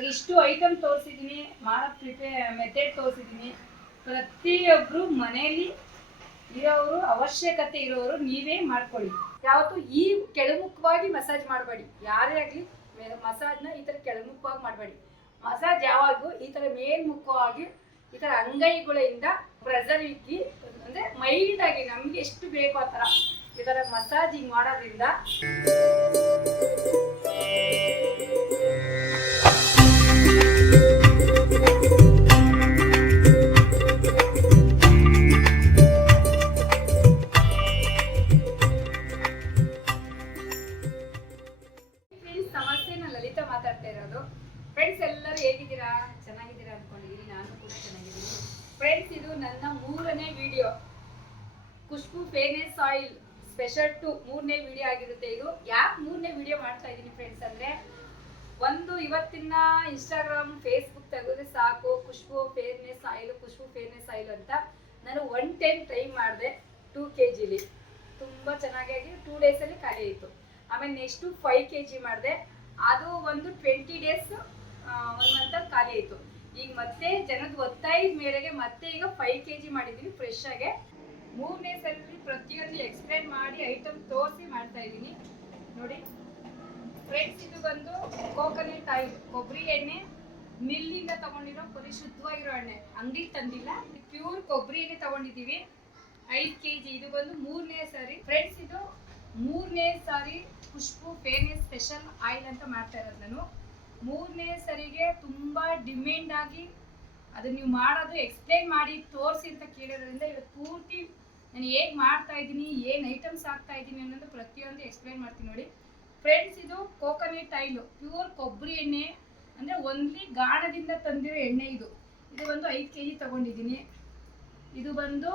ಇವಾಗ ಇಷ್ಟು ಐಟಮ್ ತೋರಿಸಿದ್ದೀನಿ, ಮಾಡೋ ಮೆಥಡ್ ತೋರಿಸಿದ್ದೀನಿ. ಪ್ರತಿಯೊಬ್ಬರು ಮನೆಯಲ್ಲಿ ಇರೋರು, ಅವಶ್ಯಕತೆ ಇರೋರು ನೀವೇ ಮಾಡ್ಕೊಳ್ಳಿ. ಯಾವತ್ತು ಈ ಕೆಳಮುಖವಾಗಿ ಮಸಾಜ್ ಮಾಡಬೇಡಿ. ಯಾರೇ ಆಗಲಿ ಮಸಾಜ್ನ ಈ ಥರ ಕೆಳಮುಖವಾಗಿ ಮಾಡಬೇಡಿ. ಮಸಾಜ್ ಯಾವಾಗೂ ಈ ಥರ ಮೇಲ್ಮುಖವಾಗಿ ಈ ಥರ ಅಂಗೈಗಳಿಂದ ಪ್ರೆಸರ್ ಇಕ್ಕಿ, ಅಂದರೆ ಮೈಲ್ಡ್ ಆಗಿ ನಮಗೆ ಎಷ್ಟು ಬೇಕೋ ಆ ಥರ ಈ ಥರ ಮಸಾಜಿಂಗ್ ಮಾಡೋದ್ರಿಂದ ಫ್ರೆಂಡ್ಸ್ ಎಲ್ಲರೂ ಹೇಗಿದ್ದೀರಾ? ಚೆನ್ನಾಗಿದ್ದೀರಾ ಅನ್ಕೊಂಡಿದ್ದೀನಿ. ನಾನು ಕೂಡ ಚೆನ್ನಾಗಿದ್ದೀನಿ. ಫ್ರೆಂಡ್ಸ್, ಇದು ನನ್ನ 3ನೇ video. Khushbu fairness oil special 2 3ನೇ ವಿಡಿಯೋ ಆಗಿರುತ್ತೆ. ಇದು ಯಾಕೆ 3ನೇ ವಿಡಿಯೋ ಮಾಡ್ತಾ ಇದ್ದೀನಿ ಫ್ರೆಂಡ್ಸ್ ಅಂದರೆ, ಒಂದು ಇವತ್ತಿನ ಇನ್ಸ್ಟಾಗ್ರಾಮ್ ಫೇಸ್ಬುಕ್ ತೆಗೆದ್ರೆ ಸಾಕು ಖುಷ್ಬು ಫೇರ್ನೆಸ್ ಆಯಿಲ್ ಅಂತ ನಾನು 1 ಟೈಮ್ ಟ್ರೈ ಮಾಡಿದೆ. 2 kg ತುಂಬ ಚೆನ್ನಾಗಿ 2 ಡೇಸಲ್ಲಿ ಖಾಲಿ ಆಯಿತು. ಆಮೇಲೆ ನೆಕ್ಸ್ಟು 5 kg ಮಾಡಿದೆ. ಅದು ಒಂದು 20 ಡೇಸ್ 1 ಮಂತಲ್ಲಿ ಖಾಲಿ ಆಯಿತು. ಈಗ ಮತ್ತೆ ಜನದ ಒತ್ತಾಯದ ಮೇರೆಗೆ ಮತ್ತೆ ಈಗ 5 kg ಮಾಡಿದ್ದೀನಿ ಫ್ರೆಶ್ ಆಗಿ. 3ನೇ ಸಲ ಪ್ರತಿಯೊಂದು ಎಕ್ಸ್ಪ್ಲೇನ್ ಮಾಡಿ ಐಟಮ್ ತೋರಿಸಿ ಮಾಡ್ತಾ ಇದ್ದೀನಿ ನೋಡಿ ಫ್ರೆಂಡ್ಸ್. ಇದು ಬಂದು ಕೋಕೋನಟ್ ಆಯಿಲ್, ಕೊಬ್ಬರಿ ಎಣ್ಣೆ, ಮಿಲ್ಲಿಂದ ತಗೊಂಡಿರೋ ಪರಿಶುದ್ಧವಾಗಿರೋ ಎಣ್ಣೆ, ಅಂಗಡಿಗೆ ತಂದಿಲ್ಲ. ಪ್ಯೂರ್ ಕೊಬ್ಬರಿ ಎಣ್ಣೆ ತಗೊಂಡಿದ್ದೀವಿ. 5 kg. ಇದು ಬಂದು 3ನೇ ಸಾರಿ ಫ್ರೆಂಡ್ಸ್. ಇದು 3ನೇ ಸಾರಿ ಖುಷ್ಬು ಫೇರ್ನೆಸ್ ಸ್ಪೆಷಲ್ ಆಯಿಲ್ ಅಂತ ಮಾಡ್ತಾ ಇರೋದು ನಾನು. 3ನೇ ಸರಿಗೆ ತುಂಬ ಡಿಮ್ಯಾಂಡ್ ಆಗಿ ಅದು ನೀವು ಮಾಡೋದು ಎಕ್ಸ್ಪ್ಲೇನ್ ಮಾಡಿ ತೋರಿಸಿ ಅಂತ ಕೇಳೋದ್ರಿಂದ ಇವತ್ತು ಪೂರ್ತಿ ನಾನು ಹೇಗೆ ಮಾಡ್ತಾ ಇದ್ದೀನಿ, ಏನು ಐಟಮ್ಸ್ ಹಾಕ್ತಾ ಇದ್ದೀನಿ ಅನ್ನೋದು ಪ್ರತಿಯೊಂದು ಎಕ್ಸ್ಪ್ಲೇನ್ ಮಾಡ್ತೀನಿ ನೋಡಿ ಫ್ರೆಂಡ್ಸ್. ಇದು ಕೋಕೋನಟ್ ಆಯಿಲು, ಪ್ಯೂರ್ ಕೊಬ್ಬರಿ ಎಣ್ಣೆ, ಅಂದರೆ ಓನ್ಲಿ ಗಾಣದಿಂದ ತಂದಿರೋ ಎಣ್ಣೆ. ಇದು ಒಂದು 5 kg ತಗೊಂಡಿದ್ದೀನಿ. ಇದು ಬಂದು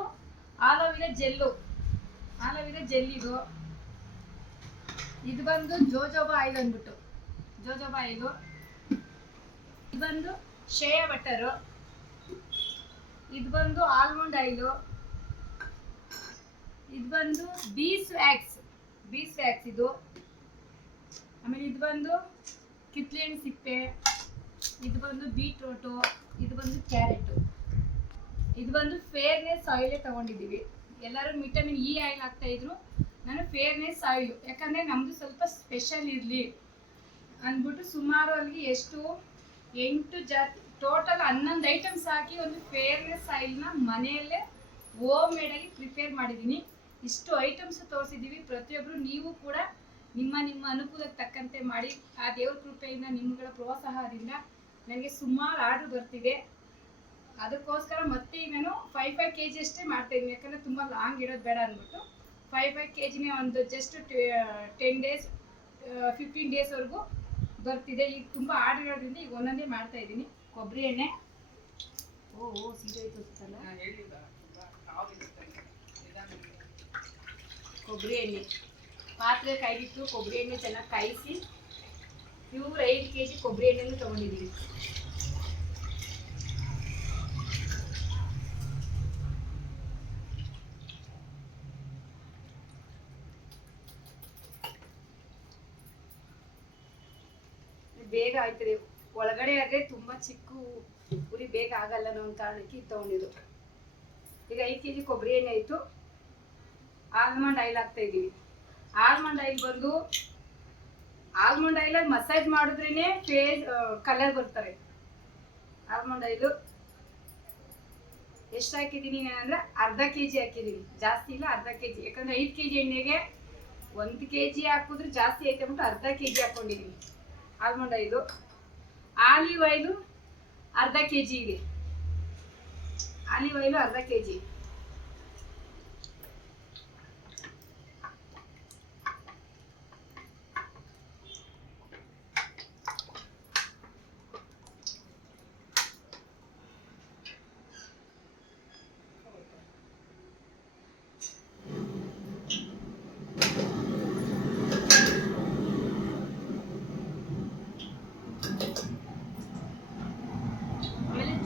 ಆಲೋವೆರಾ ಜೆಲ್. ಇದು ಬಂದು ಜೋಜೋಬಾ ಆಯಿಲ್ ಅಂದ್ಬಿಟ್ಟು ಜೋಜೋಬಾ ಆಯಿಲು. ಇದು ಬಂದು ಶೇಯ ಬಟರು. ಇದು ಬಂದು ಆಲ್ಮಂಡ್ ಆಯಿಲು. ಇದು ಬಂದು ಬೀಸ್ ವ್ಯಾಕ್ಸ್ ಇದು. ಆಮೇಲೆ ಇದು ಬಂದು ಕಿತ್ಲೆಹಣ್ಣು ಸಿಪ್ಪೆ. ಇದು ಬಂದು ಬೀಟ್ರೋಟು. ಇದು ಬಂದು ಕ್ಯಾರೆಟು. ಇದು ಬಂದು ಫೇರ್ನೆಸ್ ಆಯಿಲೇ ತಗೊಂಡಿದ್ದೀವಿ. ಎಲ್ಲರೂ ವಿಟಮಿನ್ ಇ ಆಯಿಲ್ ಹಾಕ್ತಾ ಇದ್ರು, ನಾನು ಫೇರ್ನೆಸ್ ಆಯಿಲು ಯಾಕಂದರೆ ನಮ್ಮದು ಸ್ವಲ್ಪ ಸ್ಪೆಷಲ್ ಇರಲಿ ಅಂದ್ಬಿಟ್ಟು ಸುಮಾರು ಅಲ್ಲಿಗೆ ಎಷ್ಟು 8 ಜಾತಿ ಟೋಟಲ್ 11 ಐಟಮ್ಸ್ ಹಾಕಿ ಒಂದು ಫೇರ್ನೆಸ್ ಆಯಿಲ್ನ ಮನೆಯಲ್ಲೇ ಹೋಮ್ ಮೇಡಾಗಿ ಪ್ರಿಪೇರ್ ಮಾಡಿದ್ದೀನಿ. ಇಷ್ಟು ಐಟಮ್ಸ್ ತೋರಿಸಿದ್ದೀವಿ. ಪ್ರತಿಯೊಬ್ಬರು ನೀವು ಕೂಡ ನಿಮ್ಮ ಅನುಕೂಲಕ್ಕೆ ತಕ್ಕಂತೆ ಮಾಡಿ. ಆ ದೇವ್ರ ಕೃಪೆಯಿಂದ ನಿಮ್ಮಗಳ ಪ್ರೋತ್ಸಾಹದಿಂದ ನನಗೆ ಸುಮಾರು ಆರ್ಡರ್ ಬರ್ತಿದೆ. ಅದಕ್ಕೋಸ್ಕರ ಮತ್ತೆ ಈಗ ನಾನು 5 kg ಅಷ್ಟೇ ಮಾಡ್ತಾಯಿದ್ದೀನಿ, ಯಾಕಂದರೆ ತುಂಬ ಲಾಂಗ್ ಇರೋದು ಬೇಡ ಅಂದ್ಬಿಟ್ಟು 5 kgನೇ ಒಂದು ಜಸ್ಟ್ 10 ಡೇಸ್ 15 ಡೇಸ್ವರೆಗೂ ಬರ್ತಿದೆ. ಈಗ ತುಂಬ ಆರ್ಡರ್ ಇರೋದ್ರಿಂದ ಈಗ ಒಂದೊಂದೇ ಮಾಡ್ತಾ ಇದ್ದೀನಿ. ಕೊಬ್ಬರಿ ಎಣ್ಣೆ ಸೀದಾ ತೋರಿಸ್ತಲ್ಲ, ಕೊಬ್ಬರಿ ಎಣ್ಣೆ ಪಾತ್ರೆ ಕಾಯ್ದಿಟ್ಟು ಕೊಬ್ಬರಿ ಎಣ್ಣೆ ಚೆನ್ನಾಗಿ ಕಾಯಿಸಿ ಪ್ಯೂರ್ 5 kg ಕೊಬ್ಬರಿ ಎಣ್ಣೆನೂ ತೊಗೊಂಡಿದ್ದೀವಿ. ಬೇಗ ಆಯ್ತದೆ. ಒಳಗಡೆ ಆದರೆ ತುಂಬ ಚಿಕ್ಕ ಉರಿ ಬೇಗ ಆಗಲ್ಲ ಅನ್ನೋ ಒಂದು ಕಾರಣಕ್ಕೆ ಇದು ತೊಗೊಂಡಿದ್ದು. ಈಗ 5 kg ಕೊಬ್ಬರಿ ಎಣ್ಣೆ ಆಯಿತು. ಆಲ್ಮಂಡ್ ಆಯಿಲ್ ಹಾಕ್ತಾ ಇದ್ದೀವಿ. ಆಲ್ಮಂಡ್ ಆಯಿಲ್ ಬಂದು ಆಲ್ಮಂಡ್ ಆಯಿಲಲ್ಲಿ ಮಸಾಜ್ ಮಾಡಿದ್ರೇ ಫೇಸ್ ಕಲರ್ ಬರ್ತಾರೆ. ಆಲ್ಮಂಡ್ ಆಯಿಲು ಎಷ್ಟು ಹಾಕಿದ್ದೀನಿ ಅಂದರೆ ಅರ್ಧ kg ಹಾಕಿದ್ದೀನಿ, ಜಾಸ್ತಿ ಇಲ್ಲ, ಅರ್ಧ kg. ಯಾಕಂದರೆ 5 kg ಎಣ್ಣೆಗೆ 1 kg ಹಾಕಿದ್ರೆ ಜಾಸ್ತಿ ಐತೆ ಅಂದ್ಬಿಟ್ಟು ಅರ್ಧ kg ಹಾಕ್ಕೊಂಡಿದ್ದೀನಿ ಆಲ್ಮಂಡ್ ಆಯಿಲು. ಆಲಿವ್ ಆಯಿಲು ಅರ್ಧ kg ಇದೆ. ಆಲಿವ್ ಆಯಿಲು ಅರ್ಧ kg.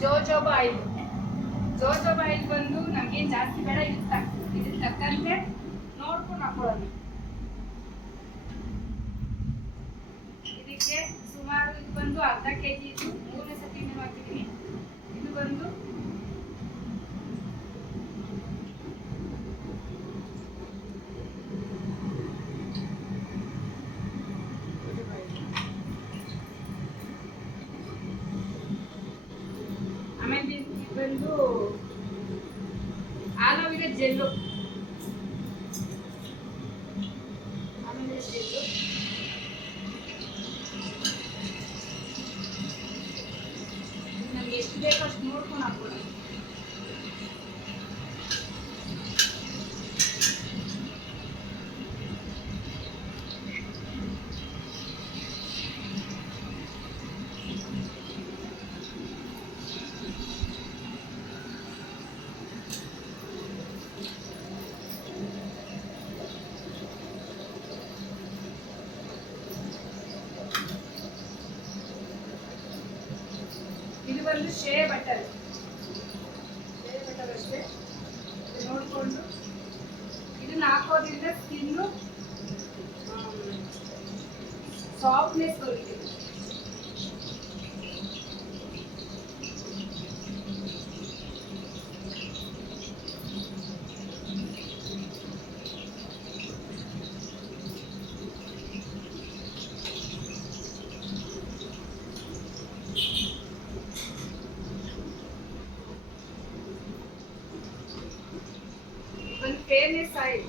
ಜೋಜೋಬಾ ಆಯಿಲ್ ಬಂದು ನಮ್ಗೇನು ಜಾಸ್ತಿ ಬೇಡ, ಇದಕ್ಕೆ ತಕ್ಕಂತೆ ನೋಡ್ಕೊಂಡು ಹಾಕೊಳ್ಳೋದು. ಇದಕ್ಕೆ ಸುಮಾರು ಇದು ಬಂದು ಅರ್ಧ kg ಇದು ಜೆಲ್ಲು, ಆಮೇಲೆ ಜೆಲ್ಲು, ನಮ್ಗೆ ಎಷ್ಟು ಬೇಕೋ ಅಷ್ಟು ನೋಡ್ಕೊಂಡು ಹಾಕೊಳ್ಳೋಣ. ಇದು ಬಂದು ಶೇ ಬಟರ್ ಅಷ್ಟೇ ನೋಡಿಕೊಂಡು ಇದನ್ನ ಹಾಕೋದ್ರಿಂದ ಸ್ಕಿನ್ನು ಸಾಫ್ಟ್ನೆಸ್ ಬರುತ್ತೆ. ಒಂದು ಫೇರ್ನೆಸ್ ಆಯಿಲ್,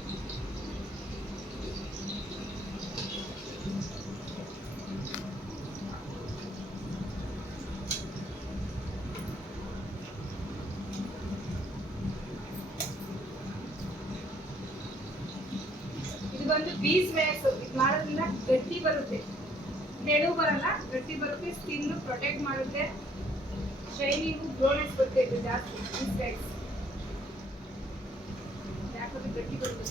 ಇದು ಬಂದು ಬೀಸ್ ವ್ಯಾಕ್ಸ್. ಇದು ಮಾಡೋದ್ರಿಂದ ಗಟ್ಟಿ ಬರುತ್ತೆ, ತೆಳು ಬರಲ್ಲ, ಗಟ್ಟಿ ಬರುತ್ತೆ, ಸ್ಕಿನ್ ಪ್ರೊಟೆಕ್ಟ್ ಮಾಡುತ್ತೆ, ಶೈನಿಂಗು ಗ್ಲೋನೆಸ್ ಬರುತ್ತೆ. ಇದು ಜಾಸ್ತಿ ಬೀಸ್ ವ್ಯಾಕ್ಸ್ ಯಾಕಂದ್ರೆ ಗಟ್ಟಿ ಬರುತ್ತೆ.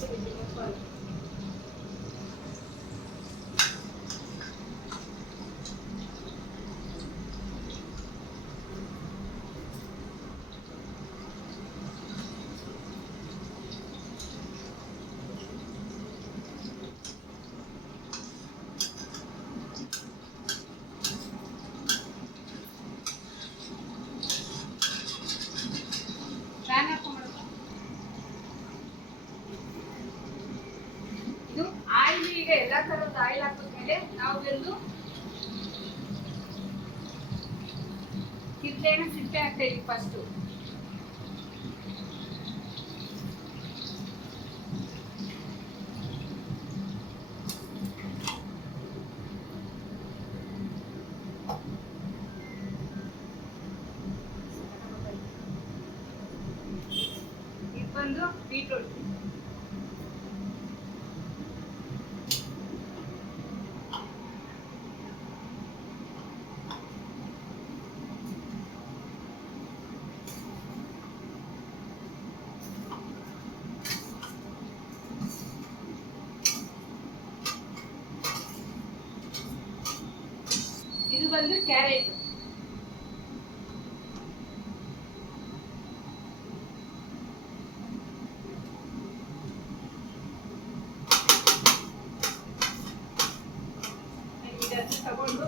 ಇದು ಆಯಿಲ್. ಈಗ ಎಲ್ಲಾ ತರದ ಆಯಿಲ್ ಹಾಕಿದ್ಮೇಲೆ ನಾವು ಒಂದು ಕಿತ್ತಳೆನ ಸಿಪ್ಪೆ ಹಾಕ್ತಾ ಇದೀವಿ ಫಸ್ಟ್. ಇದು ಬಂದು ಬೀಟ್ರೂಟ್. ಇದು ಬಂದು ಕ್ಯಾರೆಟ್. ತಗೊಂಡು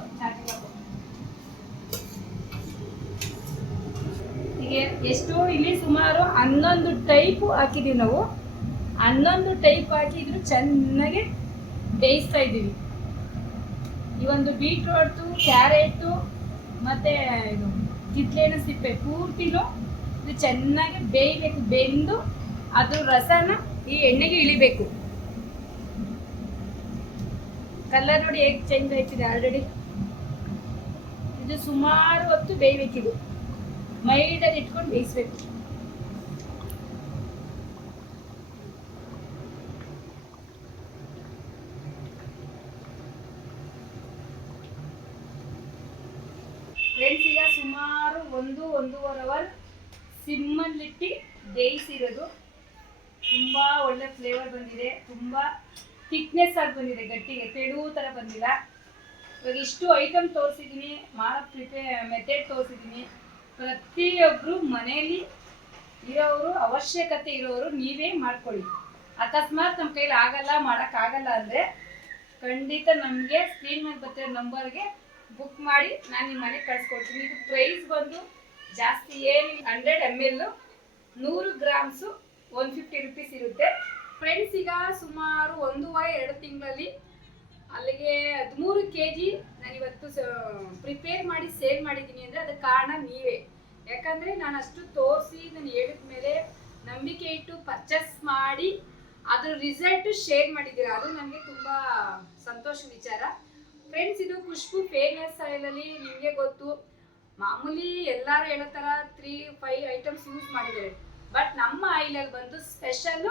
ಎಷ್ಟು ಇಲ್ಲಿ ಸುಮಾರು 11 ಟೈಪ್ ಹಾಕಿದೀವಿ ನಾವು. 11 ಟೈಪ್ ಹಾಕಿದ್ರು ಚೆನ್ನಾಗಿ ಬೇಯಿಸ್ತಾ ಇದ್ದೀವಿ. ಈ ಒಂದು ಬೀಟ್ರೂಟು, ಕ್ಯಾರೆಟು ಮತ್ತೆ ಇದು ಕಿತ್ತಳೆನ ಸಿಪ್ಪೆ ಪೂರ್ತಿನೂ ಇದು ಚೆನ್ನಾಗಿ ಬೇಯಬೇಕು. ಬೆಂದು ಅದ್ರ ರಸನ ಈ ಎಣ್ಣೆಗೆ ಇಳಿಬೇಕು. ಕಲರ್ ನೋಡಿ ಹೇಗೆ ಚೇಂಜ್ ಆಯ್ತಿದೆ ಆಲ್ರೆಡಿ. ಇದು ಸುಮಾರು ಹೊತ್ತು ಬೇಯಬೇಕಿದು, ಮೈಡಲ್ಲಿ ಇಟ್ಕೊಂಡು ಬೇಯಿಸ್ಬೇಕು. ಫ್ರೆಂಡ್ಸ್, ಈಗ ಸುಮಾರು 1-1.5 ಅವರ್ ಸಿಮ್ಮಲ್ಲಿಟ್ಟು ಬೇಯಿಸಿರೋದು. ತುಂಬ ಒಳ್ಳೆ ಫ್ಲೇವರ್ ಬಂದಿದೆ, ತುಂಬ ಥಿಕ್ನೆಸ್ ಆಗಿ ಬಂದಿದೆ, ಗಟ್ಟಿಗೆ ತೆಳು ಥರ ಬಂದಿಲ್ಲ. ಇವಾಗ ಇಷ್ಟು ಐಟಮ್ ತೋರಿಸಿದ್ದೀನಿ, ಮಾಡೋ ಮೆಥಡ್ ತೋರಿಸಿದ್ದೀನಿ. ಪ್ರತಿಯೊಬ್ಬರು ಮನೆಯಲ್ಲಿ ಇರೋರು, ಅವಶ್ಯಕತೆ ಇರೋರು ನೀವೇ ಮಾಡ್ಕೊಳ್ಳಿ. ಅಕಸ್ಮಾತ್ ನಮ್ಮ ಕೈಲಿ ಆಗಲ್ಲ, ಮಾಡೋಕ್ಕಾಗಲ್ಲ ಅಂದರೆ ಖಂಡಿತ ನಮಗೆ ಸ್ಕ್ರೀನ್ ಮೇಲೆ ಬರ್ತಿರೋ ನಂಬರ್ಗೆ ಬುಕ್ ಮಾಡಿ ನಾನು ನಿಮ್ಮ ಮನೆಗೆ ಕಳಿಸ್ಕೊಡ್ತೀನಿ. ಇದು ಪ್ರೈಸ್ ಬಂದು ಜಾಸ್ತಿ ಏನು 100 ml 100 ಗ್ರಾಮ್ಸು 150 ರೂಪೀಸ್ ಇರುತ್ತೆ. ಫ್ರೆಂಡ್ಸ್, ಈಗ ಸುಮಾರು 1.5-2 ತಿಂಗಳಲ್ಲಿ ಅಲ್ಲಿಗೆ 13 kg ನಾನಿವತ್ತು ಪ್ರಿಪೇರ್ ಮಾಡಿ ಸೇಲ್ ಮಾಡಿದ್ದೀನಿ ಅಂದರೆ ಅದಕ್ಕೆ ಕಾರಣ ನೀವೇ. ಯಾಕಂದರೆ ನಾನು ಅಷ್ಟು ತೋರಿಸಿ ನಾನು ಹೇಳಿದ ಮೇಲೆ ನಂಬಿಕೆ ಇಟ್ಟು ಪರ್ಚೇಸ್ ಮಾಡಿ ಅದ್ರ ರಿಸಲ್ಟ್ ಶೇರ್ ಮಾಡಿದ್ದೀರಾ, ಅದು ನನಗೆ ತುಂಬ ಸಂತೋಷ ವಿಚಾರ. ಫ್ರೆಂಡ್ಸ್, ಇದು ಖುಷ್ಬು ಫೇರ್ನೆಸ್ ಆಯಿಲಲ್ಲಿ ನಿಮಗೆ ಗೊತ್ತು, ಮಾಮೂಲಿ ಎಲ್ಲರೂ ಹೇಳೋ ಥರ 3-5 ಐಟಮ್ಸ್ ಯೂಸ್ ಮಾಡಿದ್ದಾರೆ. ಬಟ್ ನಮ್ಮ ಆಯಿಲಲ್ಲಿ ಬಂದು ಸ್ಪೆಷಲ್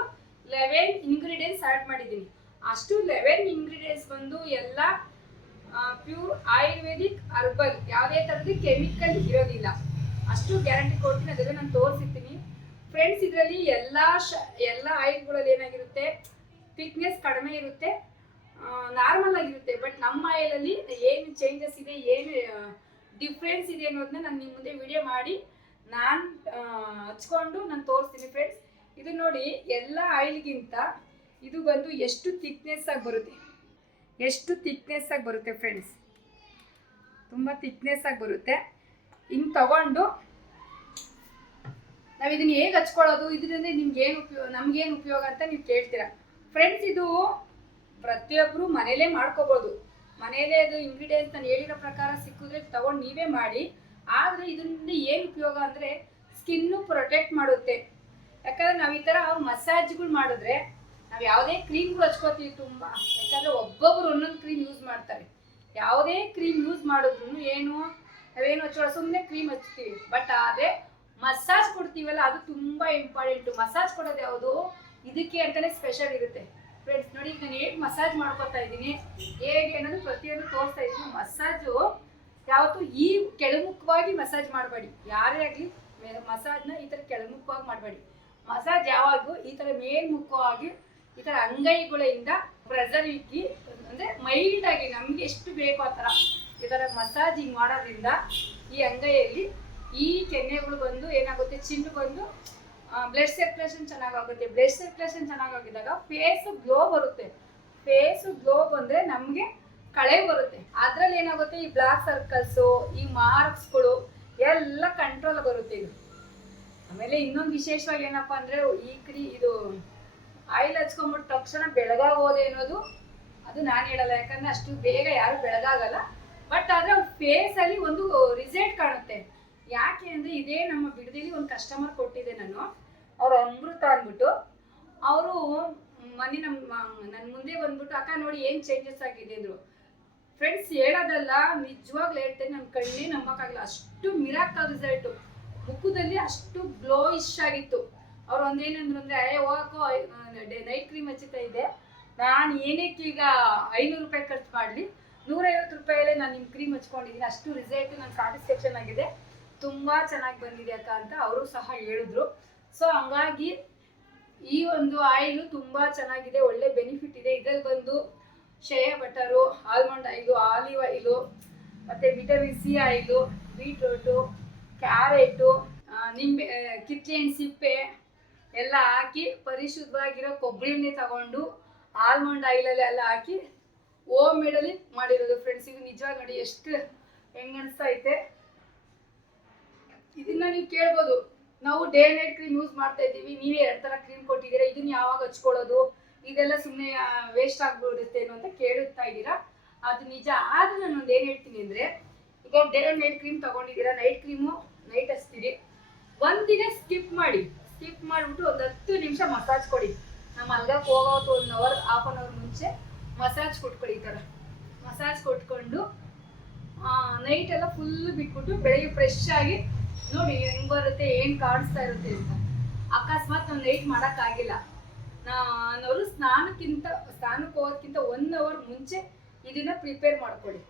11 ಇಂಗ್ರೀಡಿಯೆಂಟ್ಸ್ ಆ್ಯಡ್ ಮಾಡಿದ್ದೀನಿ. ಅಷ್ಟು 11 ಇಂಗ್ರೀಡಿಯೆಂಟ್ಸ್ ಬಂದು ಎಲ್ಲ ಪ್ಯೂರ್ ಆಯುರ್ವೇದಿಕ್ ಹರ್ಬಲ್, ಯಾವುದೇ ಥರದ್ದು ಕೆಮಿಕಲ್ ಇರೋದಿಲ್ಲ. ಅಷ್ಟು ಗ್ಯಾರಂಟಿ ಕೊಡ್ತೀನಿ, ಅದೆಲ್ಲ ನಾನು ತೋರಿಸಿರ್ತೀನಿ. ಫ್ರೆಂಡ್ಸ್, ಇದರಲ್ಲಿ ಎಲ್ಲ ಆಯಿಲ್ಗಳಲ್ಲಿ ಏನಾಗಿರುತ್ತೆ, ಥಿಕ್ನೆಸ್ ಕಡಿಮೆ ಇರುತ್ತೆ, ನಾರ್ಮಲ್ ಆಗಿರುತ್ತೆ. ಬಟ್ ನಮ್ಮ ಆಯಿಲಲ್ಲಿ ಏನು ಚೇಂಜಸ್ ಇದೆ, ಏನು ಡಿಫ್ರೆನ್ಸ್ ಇದೆ ಅನ್ನೋದನ್ನ ನಾನು ನಿಮ್ಮ ಮುಂದೆ ವಿಡಿಯೋ ಮಾಡಿ ನಾನು ಹಚ್ಕೊಂಡು ನಾನು ತೋರಿಸ್ತೀನಿ. ಫ್ರೆಂಡ್ಸ್, ಇದು ನೋಡಿ, ಎಲ್ಲ ಆಯಿಲ್ಗಿಂತ ಇದು ಬಂದು ಎಷ್ಟು ಥಿಕ್ನೆಸ್ ಆಗಿ ಬರುತ್ತೆ, ಫ್ರೆಂಡ್ಸ್, ತುಂಬ ಥಿಕ್ನೆಸ್ ಆಗಿ ಬರುತ್ತೆ. ಹಿಂಗೆ ತಗೊಂಡು ನಾವು ಇದನ್ನು ಹೇಗೆ ಹಚ್ಕೊಳ್ಳೋದು, ಇದರಿಂದ ನಮಗೇನು ಉಪಯೋಗ ಅಂತ ನೀವು ಕೇಳ್ತೀರಾ. ಫ್ರೆಂಡ್ಸ್, ಇದು ಪ್ರತಿಯೊಬ್ಬರು ಮನೇಲೇ ಮಾಡ್ಕೋಬೋದು. ಮನೇಲೇ ಅದು ಇಂಗ್ರೀಡಿಯೆಂಟ್ಸ್ ನಾನು ಹೇಳಿರೋ ಪ್ರಕಾರ ಸಿಕ್ಕಿದ್ರೆ ತಗೊಂಡು ನೀವೇ ಮಾಡಿ. ಆದರೆ ಇದರಿಂದ ಏನು ಉಪಯೋಗ ಅಂದರೆ ಸ್ಕಿನ್ನು ಪ್ರೊಟೆಕ್ಟ್ ಮಾಡುತ್ತೆ. ಯಾಕಂದರೆ ನಾವು ಈ ಥರ ಮಸಾಜ್ಗಳು ಮಾಡಿದ್ರೆ ನಾವು ಯಾವುದೇ ಕ್ರೀಮ್ಗಳು ಹಚ್ಕೋತೀವಿ ತುಂಬ, ಯಾಕಂದರೆ ಒಬ್ಬೊಬ್ಬರು ಒಂದೊಂದು ಕ್ರೀಮ್ ಯೂಸ್ ಮಾಡ್ತಾರೆ. ಯಾವುದೇ ಕ್ರೀಮ್ ಯೂಸ್ ಮಾಡಿದ್ರು ನಾವೇನು ಹಚ್ಕೊಳ್ಳೋ, ಸುಮ್ಮನೆ ಕ್ರೀಮ್ ಹಚ್ತೀವಿ. ಬಟ್ ಆದರೆ ಮಸಾಜ್ ಕೊಡ್ತೀವಲ್ಲ, ಅದು ತುಂಬ ಇಂಪಾರ್ಟೆಂಟು. ಮಸಾಜ್ ಕೊಡೋದು ಯಾವುದು, ಇದಕ್ಕೆ ಅಂತಲೇ ಸ್ಪೆಷಲ್ ಇರುತ್ತೆ. ಫ್ರೆಂಡ್ಸ್, ನೋಡಿ, ನಾನು ಹೇಗೆ ಮಸಾಜ್ ಮಾಡ್ಕೊತಾ ಇದ್ದೀನಿ, ಹೇಗೆ ಅನ್ನೋದು ಪ್ರತಿಯೊಂದು ತೋರಿಸ್ತಾ ಇದ್ದೀನಿ. ಮಸಾಜು ಯಾವತ್ತೂ ಈ ಕೆಳಮುಖವಾಗಿ ಮಸಾಜ್ ಮಾಡಬೇಡಿ. ಯಾರೇ ಆಗಲಿ ಮಸಾಜ್ನ ಈ ಥರ ಕೆಳಮುಖವಾಗಿ ಮಾಡಬೇಡಿ. ಮಸಾಜ್ ಯಾವಾಗೂ ಈ ಥರ ಮೇಲ್ಮುಖವಾಗಿ ಈ ಥರ ಅಂಗೈಗಳಿಂದ ಪ್ರೆಸರ್ ಇಕ್ಕಿ, ಅಂದರೆ ಮೈಲ್ಡಾಗಿ ನಮಗೆ ಎಷ್ಟು ಬೇಕೋ ಆ ಥರ ಈ ಥರ ಮಸಾಜಿಂಗ್ ಮಾಡೋದ್ರಿಂದ ಈ ಅಂಗೈಯಲ್ಲಿ ಈ ಕೆನ್ನೆಗಳು ಬಂದು ಏನಾಗುತ್ತೆ, ಚಿನ್ನು ಬಂದು ಬ್ಲಡ್ ಸರ್ಕ್ಯುಲೇಷನ್ ಚೆನ್ನಾಗಾಗುತ್ತೆ. ಬ್ಲಡ್ ಸರ್ಕ್ಯುಲೇಷನ್ ಚೆನ್ನಾಗಾಗಿದ್ದಾಗ ಫೇಸು ಗ್ಲೋ ಬರುತ್ತೆ. ಫೇಸು ಗ್ಲೋ ಬಂದರೆ ನಮಗೆ ಕಳೆ ಬರುತ್ತೆ. ಅದರಲ್ಲಿ ಏನಾಗುತ್ತೆ, ಈ ಬ್ಲ್ಯಾಕ್ ಸರ್ಕಲ್ಸು, ಈ ಮಾರ್ಕ್ಸ್ಗಳು ಎಲ್ಲ ಕಂಟ್ರೋಲ್ ಬರುತ್ತೆ ಇದು. ಆಮೇಲೆ ಇನ್ನೊಂದು ವಿಶೇಷವಾಗಿ ಏನಪ್ಪ ಅಂದರೆ, ಇದು ಆಯಿಲ್ ಹಚ್ಕೊಂಡ್ಬಿಟ್ಟು ತಕ್ಷಣ ಬೆಳಗಾಗೋದೆ ಅನ್ನೋದು ಅದು ನಾನು ಹೇಳಲ್ಲ. ಯಾಕಂದರೆ ಅಷ್ಟು ಬೇಗ ಯಾರು ಬೆಳಗಾಗಲ್ಲ. ಬಟ್ ಆದರೆ ಅವ್ರ ಫೇಸಲ್ಲಿ ಒಂದು ರಿಸಲ್ಟ್ ಕಾಣುತ್ತೆ. ಯಾಕೆ ಅಂದರೆ, ಇದೇ ನಮ್ಮ ಬಿಡದಿಲಿ ಒಂದು ಕಸ್ಟಮರ್ ಕೊಟ್ಟಿದ್ದೆ ನಾನು, ಅವರು ಅಮೃತ ಅಂದ್ಬಿಟ್ಟು. ಅವರು ಮೊನ್ನೆ ನನ್ನ ಮುಂದೆ ಬಂದ್ಬಿಟ್ಟು, ಅಕ್ಕ ನೋಡಿ ಏನು ಚೇಂಜಸ್ ಆಗಿದೆ ಅಂದರು. ಫ್ರೆಂಡ್ಸ್, ಹೇಳೋದಲ್ಲ, ನಿಜವಾಗ್ಲೂ ಹೇಳ್ತೇನೆ, ನನ್ನ ಕಣ್ಣೇ ನಂಬೋಕ್ಕಾಗಲ್ಲ. ಅಷ್ಟು ಮಿರಾಕಲ್ ರಿಸಲ್ಟು, ಮುಖದಲ್ಲಿ ಅಷ್ಟು ಗ್ಲೋಯಿಶ್ ಆಗಿತ್ತು. ಅವ್ರು ಒಂದೇನಂದ್ರು ಅಂದರೆ, ಹೋಗಕ್ಕೋ ನೈಟ್ ಕ್ರೀಮ್ ಹಚ್ಚುತ್ತಾ ಇದ್ದೆ, ನಾನು ಏನಕ್ಕೆ ಈಗ 500 ರೂಪಾಯಿ ಖರ್ಚು ಮಾಡಲಿ, 150 ರೂಪಾಯಲ್ಲೇ ನಾನು ನಿಮ್ಮ ಕ್ರೀಮ್ ಹಚ್ಕೊಂಡಿದ್ದೀನಿ, ಅಷ್ಟು ರಿಸಲ್ಟು ನನ್ನ ಸ್ಯಾಟಿಸ್ಫ್ಯಾಕ್ಷನ್ ಆಗಿದೆ, ತುಂಬ ಚೆನ್ನಾಗಿ ಬಂದಿದೆ ಅಕ್ಕ ಅಂತ ಅವರು ಸಹ ಹೇಳಿದ್ರು. ಸೊ ಹಂಗಾಗಿ ಈ ಒಂದು ಆಯಿಲು ತುಂಬ ಚೆನ್ನಾಗಿದೆ, ಒಳ್ಳೆ ಬೆನಿಫಿಟ್ ಇದೆ. ಇದರಲ್ಲಿ ಬಂದು shea butter, almond oil, olive oil, ಮತ್ತು vitamin C oil, beetroot, carrot, ನಿಂಬೆ, ಕಿತ್ತಳೆ ಹಣ್ಣು ಸಿಪ್ಪೆ ಎಲ್ಲ ಹಾಕಿ ಪರಿಶುದ್ಧವಾಗಿರೋ ಕೊಬ್ಬರಿ ಎಣ್ಣೆ ತಗೊಂಡು ಆಲ್ಮಂಡ್ ಆಯಿಲಲ್ಲಿ ಹಾಕಿ ಓಮ್ ಮೇಡಲ್ಲಿ ಮಾಡಿರೋದು. ಫ್ರೆಂಡ್ಸ್, ಇದು ನಿಜವಾಗಿ ನೋಡಿ ಎಷ್ಟು ಹೆಂಗೆ ಅನಿಸ್ತಾ ಐತೆ. ಇದನ್ನ ನೀವು ಕೇಳ್ಬೋದು, ನಾವು ಡೇ ನೈಟ್ ಕ್ರೀಮ್ ಯೂಸ್ ಮಾಡ್ತಾ ಇದ್ದೀವಿ, ನೀವೇ 2 ಥರ ಕ್ರೀಮ್ ಕೊಟ್ಟಿದ್ದೀರಾ, ಇದನ್ನ ಯಾವಾಗ ಹಚ್ಕೊಳ್ಳೋದು, ಇದೆಲ್ಲ ಸುಮ್ಮನೆ ವೇಸ್ಟ್ ಆಗಿಬಿಡುತ್ತೆ ಅಂತ ಕೇಳುತ್ತಾ ಇದ್ದೀರಾ. ಅದು ನಿಜ. ಆದರೆ ನಾನು ಒಂದು ಏನು ಹೇಳ್ತೀನಿ ಅಂದರೆ, ಈಗ ಡೇ ನೈಟ್ ಕ್ರೀಮ್ ತೊಗೊಂಡಿದ್ದೀರಾ, ನೈಟ್ ಕ್ರೀಮು ನೈಟ್ ಹಚ್ತೀರಿ, ಒಂದಿನ ಸ್ಕಿಪ್ ಮಾಡಿಬಿಟ್ಟು ಒಂದು 10 ನಿಮಿಷ ಮಸಾಜ್ ಕೊಡಿ. ನಮ್ಮ ಮಲ್ಗಕ್ಕೆ ಹೋಗೋದು 1 ಅವರ್, ಹಾಫ್ ಆನ್ ಅವರ್ ಮುಂಚೆ ಮಸಾಜ್ ಕೊಟ್ಕೊಳ್ಳಿ. ಈ ಥರ ಮಸಾಜ್ ಕೊಟ್ಕೊಂಡು ನೈಟ್ ಎಲ್ಲ ಫುಲ್ ಬಿಟ್ಬಿಟ್ಟು ಬೆಳಗ್ಗೆ ಫ್ರೆಶ್ ಆಗಿ ನೋಡಿ ಹೆಂಗೆ ಬರುತ್ತೆ, ಏನು ಕಾಣಿಸ್ತಾ ಇರುತ್ತೆ ಅಂತ. ಅಕಸ್ಮಾತ್ ನಾವು ನೈಟ್ ಮಾಡೋಕ್ಕಾಗಿಲ್ಲ, ನಾನವರು ಸ್ನಾನಕ್ಕೆ ಹೋಗೋದಕ್ಕಿಂತ 1 ಅವರ್ ಮುಂಚೆ ಇದನ್ನು ಪ್ರಿಪೇರ್ ಮಾಡ್ಕೊಳ್ಳಿ.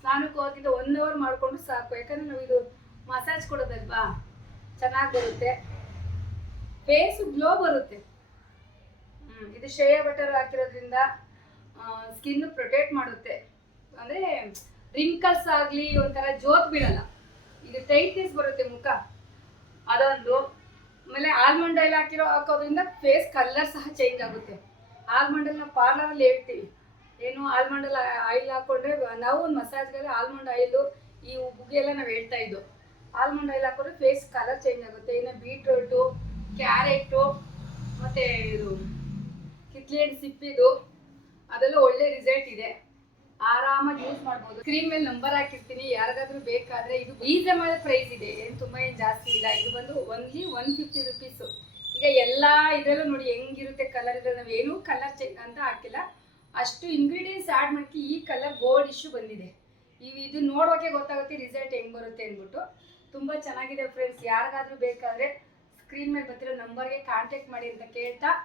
ಸ್ನಾನಕ್ಕೆ ಹೋಗೋದಕ್ಕಿಂತ 1 ಅವರ್ ಮಾಡಿಕೊಂಡು ಸಾಕು. ಯಾಕಂದರೆ ನಾವು ಇದು ಮಸಾಜ್ ಕೊಡೋದಲ್ವಾ, ಚೆನ್ನಾಗಿ ಬರುತ್ತೆ, ಫೇಸು ಗ್ಲೋ ಬರುತ್ತೆ. ಇದು ಶೇಯಾ ಬಟರ್ ಹಾಕಿರೋದ್ರಿಂದ ಸ್ಕಿನ್ ಪ್ರೊಟೆಕ್ಟ್ ಮಾಡುತ್ತೆ. ಅಂದರೆ ರಿಂಕಲ್ಸ್ ಆಗಲಿ ಒಂಥರ ಜೋತ್ ಬೀಳಲ್ಲ, ಇದು ಟೈಟ್ನೆಸ್ ಬರುತ್ತೆ ಮುಖ, ಅದೊಂದು. ಆಮೇಲೆ ಆಲ್ಮಂಡ್ ಆಯಿಲ್ ಹಾಕೋದ್ರಿಂದ ಫೇಸ್ ಕಲರ್ ಸಹ ಚೇಂಜ್ ಆಗುತ್ತೆ. ಆಲ್ಮಂಡಲ್ಲಿ ನಾವು ಪಾರ್ಲರಲ್ಲಿ ಹೇಳ್ತೀವಿ, ಏನು ಆಲ್ಮಂಡಲ್ಲಿ ಆಯಿಲ್ ಹಾಕ್ಕೊಂಡ್ರೆ, ನಾವು ಒಂದು ಮಸಾಜ್ಗೆಲ್ಲ ಆಲ್ಮಂಡ್ ಆಯಿಲು ಈ ಉಬ್ಬಿಗೆಲ್ಲ ನಾವು ಹೇಳ್ತಾ ಇದ್ದು, ಆಲ್ಮಂಡ್ ಆಯಿಲ್ ಹಾಕೊಂಡ್ರೆ ಫೇಸ್ ಕಲರ್ ಚೇಂಜ್ ಆಗುತ್ತೆ. ಇನ್ನು ಬೀಟ್ರೂಟು, ಕ್ಯಾರೆಟು, ಮತ್ತು ಇದು ಕಿತ್ತಳೆ ಹಣ್ಣು ಸಿಪ್ಪಿದು, ಅದೆಲ್ಲ ಒಳ್ಳೆ ರಿಸಲ್ಟ್ ಇದೆ, ಆರಾಮಾಗಿ ಯೂಸ್ ಮಾಡ್ಬೋದು. ಕ್ರೀಮ್ ಮೇಲೆ ನಂಬರ್ ಹಾಕಿರ್ತೀನಿ, ಯಾರಿಗಾದ್ರೂ ಬೇಕಾದರೆ. ಇದು ರೀಸನಬಲ್ ಪ್ರೈಸ್ ಇದೆ, ಏನು ತುಂಬ ಜಾಸ್ತಿ ಇಲ್ಲ. ಇದು ಬಂದು ಓನ್ಲಿ 150 ರುಪೀಸು. ಈಗ ಎಲ್ಲ ಇದರಲ್ಲೂ ನೋಡಿ ಹೆಂಗಿರುತ್ತೆ ಕಲರ್ ಇದ್ರೆ ನಾವೇನು ಕಲರ್ ಚೇಂಜ್ ಅಂತ ಹಾಕಿಲ್ಲ, ಅಷ್ಟು ಇಂಗ್ರೀಡಿಯೆಂಟ್ಸ್ ಆ್ಯಡ್ ಮಾಡ್ಕಿ ಈ ಕಲರ್ ಗೋಲ್ಡ್ ಇಶ್ಯೂ ಬಂದಿದೆ. ಇದು ನೋಡೋಕೆ ಗೊತ್ತಾಗುತ್ತೆ ರಿಸಲ್ಟ್ ಹೆಂಗೆ ಬರುತ್ತೆ ಅಂದ್ಬಿಟ್ಟು. ತುಂಬ ಚೆನ್ನಾಗಿದೆ ಫ್ರೆಂಡ್ಸ್. ಯಾರಿಗಾದ್ರೂ ಬೇಕಾದರೆ ಸ್ಕ್ರೀನ್ ಮೇಲೆ ಬರ್ತಿರೋ ನಂಬರ್ಗೆ ಕಾಂಟ್ಯಾಕ್ಟ್ ಮಾಡಿ ಅಂತ ಕೇಳ್ತಾ